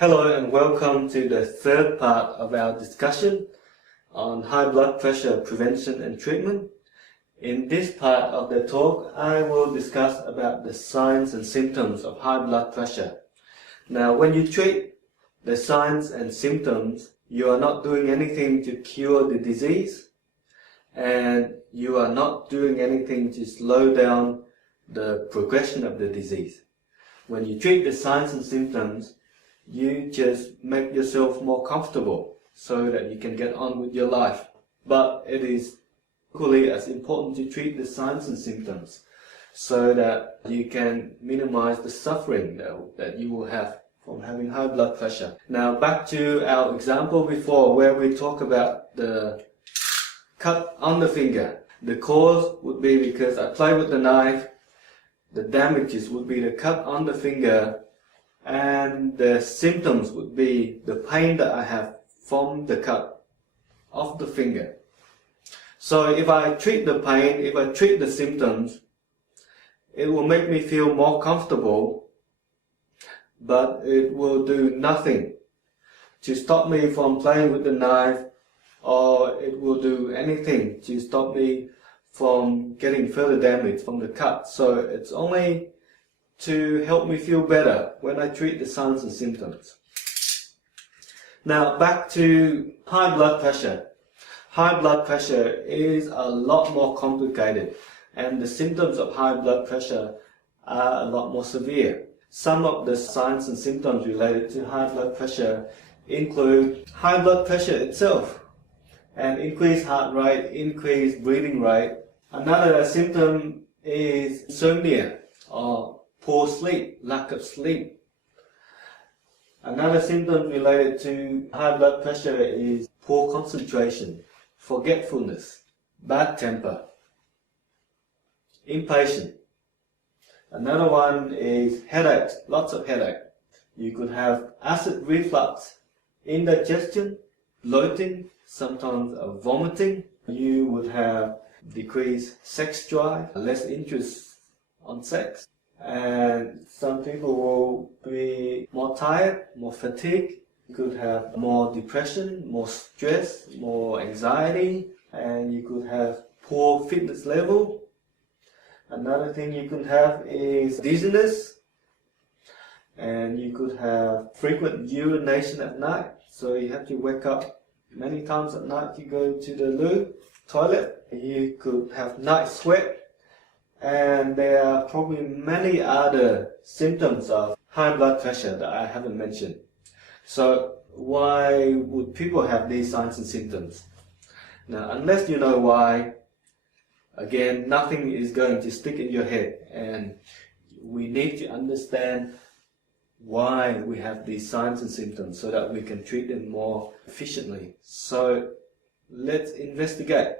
Hello and welcome to the third part of our discussion on high blood pressure prevention and treatment. In this part of the talk, I will discuss about the signs and symptoms of high blood pressure. Now, when you treat the signs and symptoms, you are not doing anything to cure the disease, and you are not doing anything to slow down the progression of the disease. When you treat the signs and symptoms, you just make yourself more comfortable so that you can get on with your life. But it is equally as important to treat the signs and symptoms so that you can minimize the suffering that you will have from having high blood pressure. Now back to our example before where we talk about the cut on the finger. The cause would be because I play with the knife. The damages would be the cut on the finger, and the symptoms would be the pain that I have from the cut of the finger. So if I treat the pain, if I treat the symptoms, it will make me feel more comfortable, but it will do nothing to stop me from playing with the knife, or it will do anything to stop me from getting further damage from the cut. So it's only to help me feel better when I treat the signs and symptoms. Now back to high blood pressure. High blood pressure is a lot more complicated, and the symptoms of high blood pressure are a lot more severe. Some of the signs and symptoms related to high blood pressure include high blood pressure itself, and increased heart rate, increased breathing rate. Another symptom is insomnia or poor sleep, lack of sleep. Another symptom related to high blood pressure is poor concentration, forgetfulness, bad temper, impatient. Another one is headaches, lots of headache. You could have acid reflux, indigestion, bloating, sometimes vomiting. You would have decreased sex drive, less interest on sex. And some people will be more tired, more fatigued. You could have more depression, more stress, more anxiety, and you could have poor fitness level. Another thing you could have is dizziness, and you could have frequent urination at night. So you have to wake up many times at night to go to the loo, toilet. You could have night sweat. And there are probably many other symptoms of high blood pressure that I haven't mentioned. So why would people have these signs and symptoms? Now, unless you know why, again, nothing is going to stick in your head, and we need to understand why we have these signs and symptoms so that we can treat them more efficiently. So let's investigate.